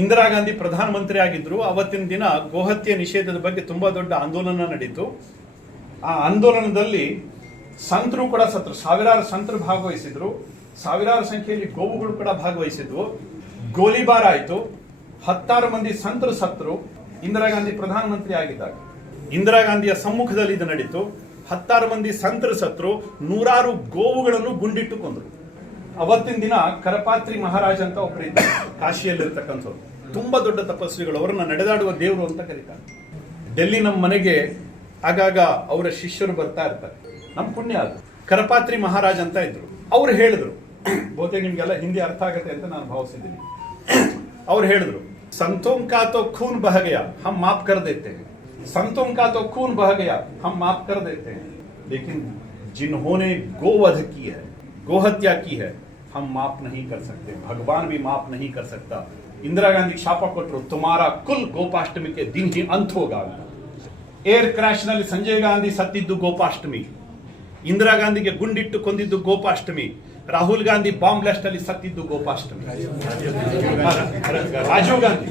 ಇಂದಿರಾ ಗಾಂಧಿ ಪ್ರಧಾನಮಂತ್ರಿ ಆಗಿದ್ರು. ಅವತ್ತಿನ ದಿನ ಗೋಹತ್ಯೆ ನಿಷೇಧದ ಬಗ್ಗೆ ತುಂಬಾ ದೊಡ್ಡ ಆಂದೋಲನ ನಡೀತು. ಆ ಆಂದೋಲನದಲ್ಲಿ ಸಂತರು ಕೂಡ ಸತ್ರು, ಸಾವಿರಾರು ಸಂತರು ಭಾಗವಹಿಸಿದ್ರು. ಸಾವಿರಾರು ಸಂಖ್ಯೆಯಲ್ಲಿ ಗೋವುಗಳು ಕೂಡ ಭಾಗವಹಿಸಿದ್ವು. ಗೋಲಿಬಾರ್ ಆಯಿತು. 10 ಮಂದಿ ಸಂತರು ಸತ್ರು. ಇಂದಿರಾ ಗಾಂಧಿ ಪ್ರಧಾನಮಂತ್ರಿ ಆಗಿದ್ದಾಗ ಇಂದಿರಾ ಗಾಂಧಿಯ ಸಮ್ಮುಖದಲ್ಲಿ ಇದು ನಡೀತು. 10 ಮಂದಿ ಸಂತರು ಸತ್ರು, ನೂರಾರು ಗೋವುಗಳನ್ನು ಗುಂಡಿಟ್ಟು ಕೊಂದ್ರು. ಅವತ್ತಿನ ದಿನ ಕರಪಾತ್ರಿ ಮಹಾರಾಜ್ ಅಂತ ಒಬ್ಬರಿದ್ದ, ಕಾಶಿಯಲ್ಲಿರ್ತಕ್ಕಂಥವ್ರು, ತುಂಬಾ ದೊಡ್ಡ ತಪಸ್ವಿಗಳು. ಅವರನ್ನ ನಡೆದಾಡುವ ದೇವರು ಅಂತ ಕರೀತಾರೆ. ಡೆಲ್ಲಿ ನಮ್ಮ ಮನೆಗೆ ಆಗಾಗ ಅವರ ಶಿಷ್ಯರು ಬರ್ತಾ ಇರ್ತಾರೆ. ನಮ್ಮ ಪುಣ್ಯ ಅದು. ಕರಪಾತ್ರಿ ಮಹಾರಾಜ್ ಅಂತ ಇದ್ರು. ಅವ್ರು ಹೇಳಿದ್ರು, ಬಹುತೇಕ ನಿಮ್ಗೆಲ್ಲ ಹಿಂದಿ ಅರ್ಥ ಆಗತ್ತೆ ಅಂತ ನಾನು ಭಾವಿಸಿದ್ದೀನಿ. ಅವ್ರು ಹೇಳಿದ್ರು, ಸಂತೋಂ ಕಾ ತೋ ಖೂನ್ ಬಹ ಗಯಾ ಹಮ್ ಮಾಫ್ ಕರ್ ದೇತೆ ಹೈ, संतों का तो खून बह गया हम माफ कर देते हैं, लेकिन जिन्होंने गोवध की है, गोहत्या की है, हम माफ नहीं कर सकते. भगवान भी माफ नहीं कर सकता. इंदिरा गांधी शाप कोट्ರು, तुम्हारा कुल गोपाष्टमी के दिन ही अंत होगा. ಏರ್ ಕ್ರಾಶ್ ನಲ್ಲಿ ಸಂಜಯ್ ಗಾಂಧಿ ಸತ್ತಿದ್ದು ಗೋಪಾಷ್ಟಮಿ, ಇಂದಿರಾ ಗಾಂಧಿಗೆ ಗುಂಡಿಟ್ಟು ಕೊಂದಿದ್ದು ಗೋಪಾಷ್ಟಮಿ, ರಾಹುಲ್ ಗಾಂಧಿ ಬಾಂಬ್ ಬ್ಲಾಸ್ಟ್ ಅಲ್ಲಿ ಸತ್ತಿದ್ದು ಗೋಪಾಷ್ಟಮಿ, ರಾಜೀವ್ ಗಾಂಧಿ